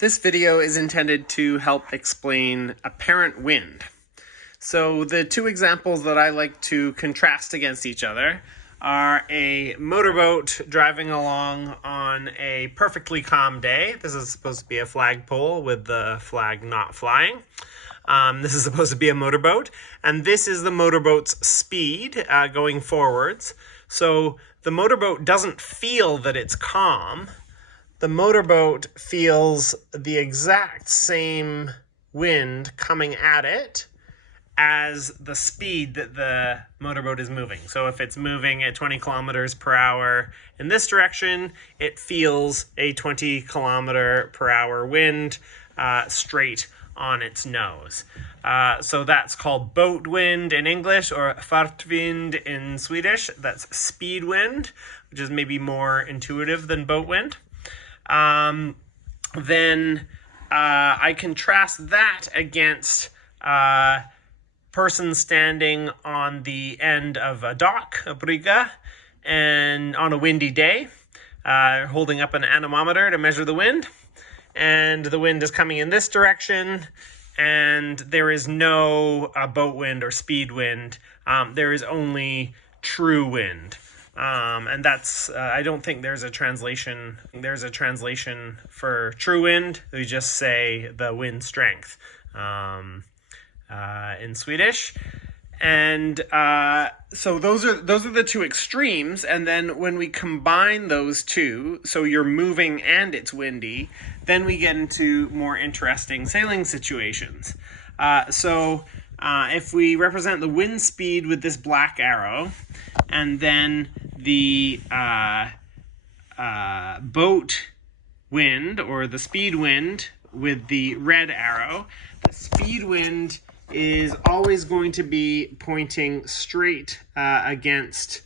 This video is intended to help explain apparent wind. So the two examples that I like to contrast against each other are a motorboat driving along on a perfectly calm day. This is supposed to be a flagpole with the flag not flying. This is supposed to be a motorboat, and this is the motorboat's speed going forwards. So the motorboat doesn't feel that it's calm. The motorboat feels the exact same wind coming at it as the speed that the motorboat is moving. So if it's moving at 20 kilometers per hour in this direction, it feels a 20 kilometer per hour wind straight on its nose. So that's called boat wind in English, or fartwind in Swedish. That's speed wind, which is maybe more intuitive than boat wind. Then I contrast that against person standing on the end of a dock, a brygga, and on a windy day, holding up an anemometer to measure the wind. And the wind is coming in this direction, and there is no boat wind or speed wind. There is only true wind. And that's, I don't think there's a translation. There's a translation for true wind. We just say the wind strength in Swedish. And so those are the two extremes. And then when we combine those two, so you're moving and it's windy, then we get into more interesting sailing situations. If we represent the wind speed with this black arrow, and then the boat wind, or the speed wind, with the red arrow, the speed wind is always going to be pointing straight against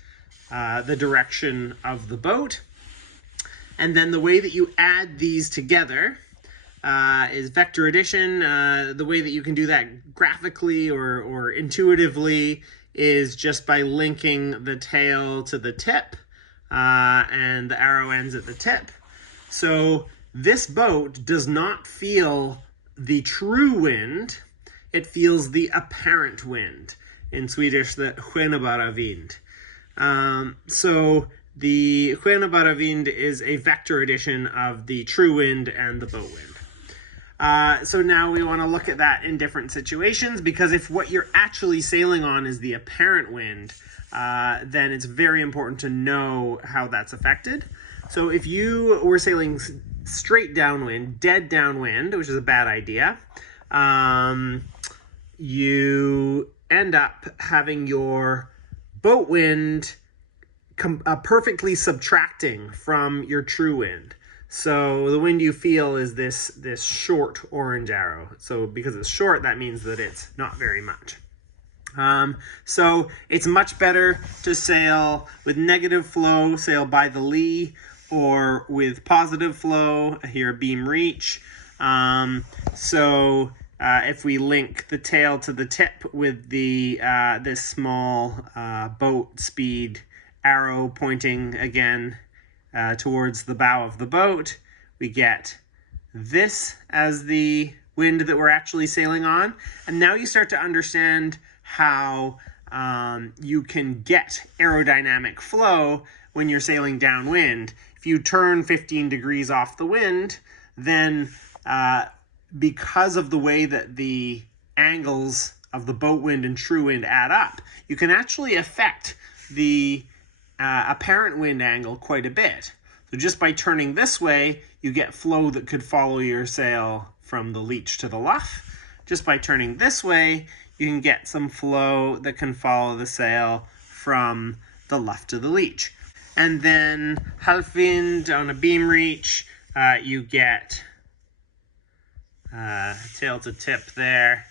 the direction of the boat. And then the way that you add these together is vector addition. The way that you can do that graphically or intuitively is just by linking the tail to the tip, and the arrow ends at the tip. So this boat does not feel the true wind, it feels the apparent wind. In Swedish, the skenbara vind. So the skenbara vind is a vector addition of the true wind and the boat wind. So now we want to look at that in different situations, because if what you're actually sailing on is the apparent wind, then it's very important to know how that's affected. So if you were sailing straight downwind, dead downwind, which is a bad idea, you end up having your boat wind perfectly subtracting from your true wind. So the wind you feel is this short orange arrow. So because it's short, that means that it's not very much. So it's much better to sail with negative flow, sail by the lee, or with positive flow, here beam reach. If we link the tail to the tip with the this small boat speed arrow pointing again towards the bow of the boat, we get this as the wind that we're actually sailing on. And now you start to understand how you can get aerodynamic flow when you're sailing downwind. If you turn 15 degrees off the wind, then because of the way that the angles of the boat wind and true wind add up, you can actually affect the apparent wind angle quite a bit. So just by turning this way, you get flow that could follow your sail from the leach to the luff. Just by turning this way, you can get some flow that can follow the sail from the luff to the leach. And then half wind on a beam reach, you get tail to tip there,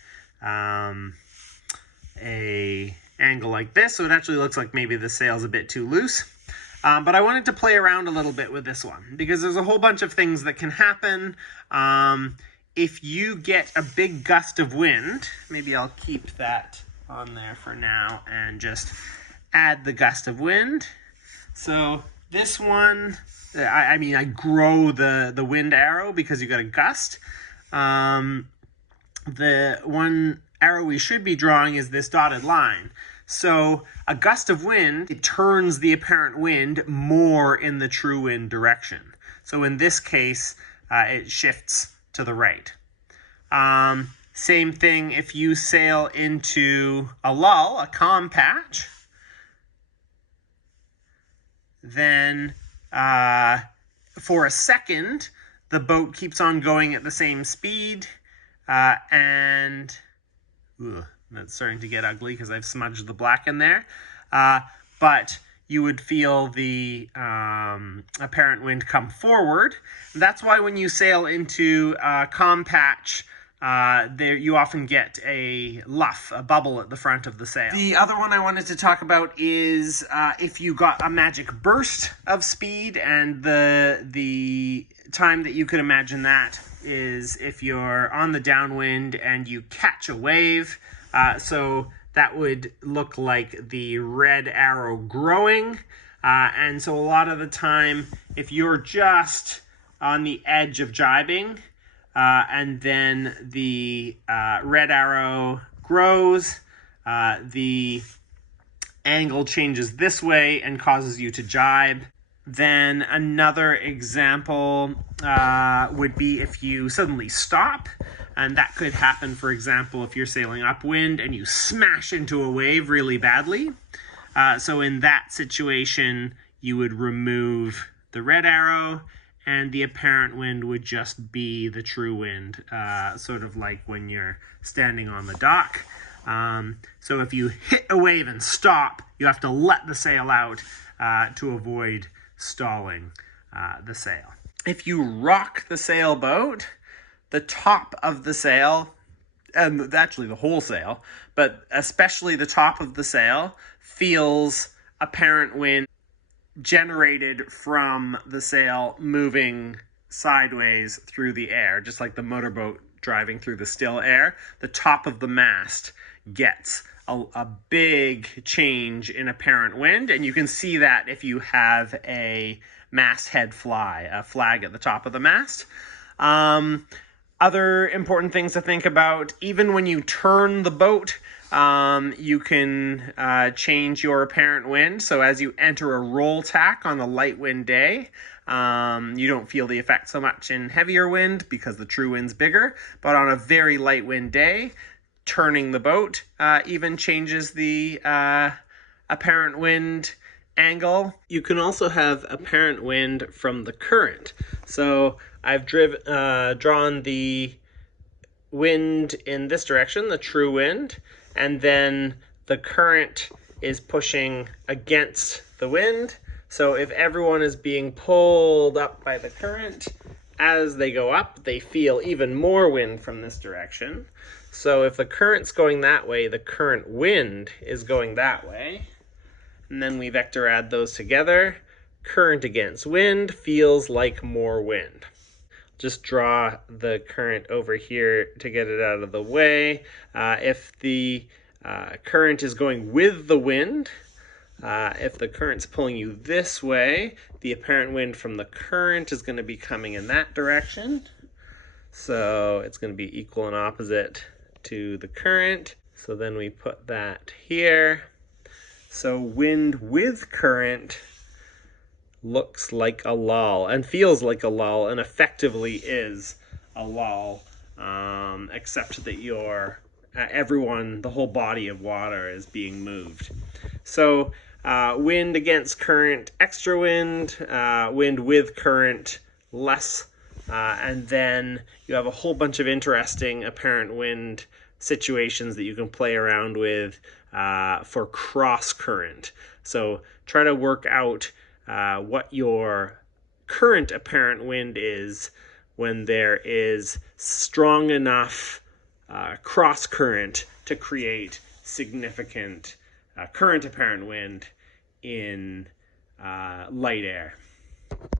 a angle like this. So it actually looks like maybe the sail's a bit too loose. But I wanted to play around a little bit with this one, because there's a whole bunch of things that can happen. If you get a big gust of wind, maybe I'll keep that on there for now and just add the gust of wind. So this one I mean, I grow the wind arrow because you got a gust. The one arrow we should be drawing is this dotted line. So a gust of wind, it turns the apparent wind more in the true wind direction. So in this case, it shifts to the right. Same thing if you sail into a lull, a calm patch, then for a second, the boat keeps on going at the same speed, and that's starting to get ugly because I've smudged the black in there. But you would feel the apparent wind come forward. That's why when you sail into a calm patch, there you often get a luff, a bubble at the front of the sail. The other one I wanted to talk about is if you got a magic burst of speed, and the time that you could imagine that is if you're on the downwind and you catch a wave. So that would look like the red arrow growing. And so a lot of the time, if you're just on the edge of jibing, and then the red arrow grows, the angle changes this way and causes you to jibe. Then another example would be if you suddenly stop, and that could happen, for example, if you're sailing upwind and you smash into a wave really badly. So in that situation, you would remove the red arrow, and the apparent wind would just be the true wind, sort of like when you're standing on the dock. So if you hit a wave and stop, you have to let the sail out to avoid stalling the sail. If you rock the sailboat, the top of the sail, and actually the whole sail, but especially the top of the sail, feels apparent wind generated from the sail moving sideways through the air, just like the motorboat driving through the still air. The top of the mast gets a big change in apparent wind, and you can see that if you have a masthead fly, a flag at the top of the mast. Other important things to think about, even when you turn the boat, you can change your apparent wind. So as you enter a roll tack on a light wind day, you don't feel the effect so much in heavier wind because the true wind's bigger. But on a very light wind day, turning the boat even changes the apparent wind angle. You can also have apparent wind from the current. So I've drawn the wind in this direction, the true wind, and then the current is pushing against the wind. So if everyone is being pulled up by the current, as they go up, they feel even more wind from this direction. So if the current's going that way, the current wind is going that way. And then we vector add those together. Current against wind feels like more wind. Just draw the current over here to get it out of the way. If the current is going with the wind, if the current's pulling you this way, the apparent wind from the current is going to be coming in that direction. So it's going to be equal and opposite to the current. So then we put that here. So wind with current looks like a lull and feels like a lull and effectively is a lull, except that the whole body of water is being moved. So wind against current, extra wind, wind with current, less, and then you have a whole bunch of interesting apparent wind situations that you can play around with for cross current. So try to work out what your current apparent wind is when there is strong enough cross current to create significant current apparent wind in light air.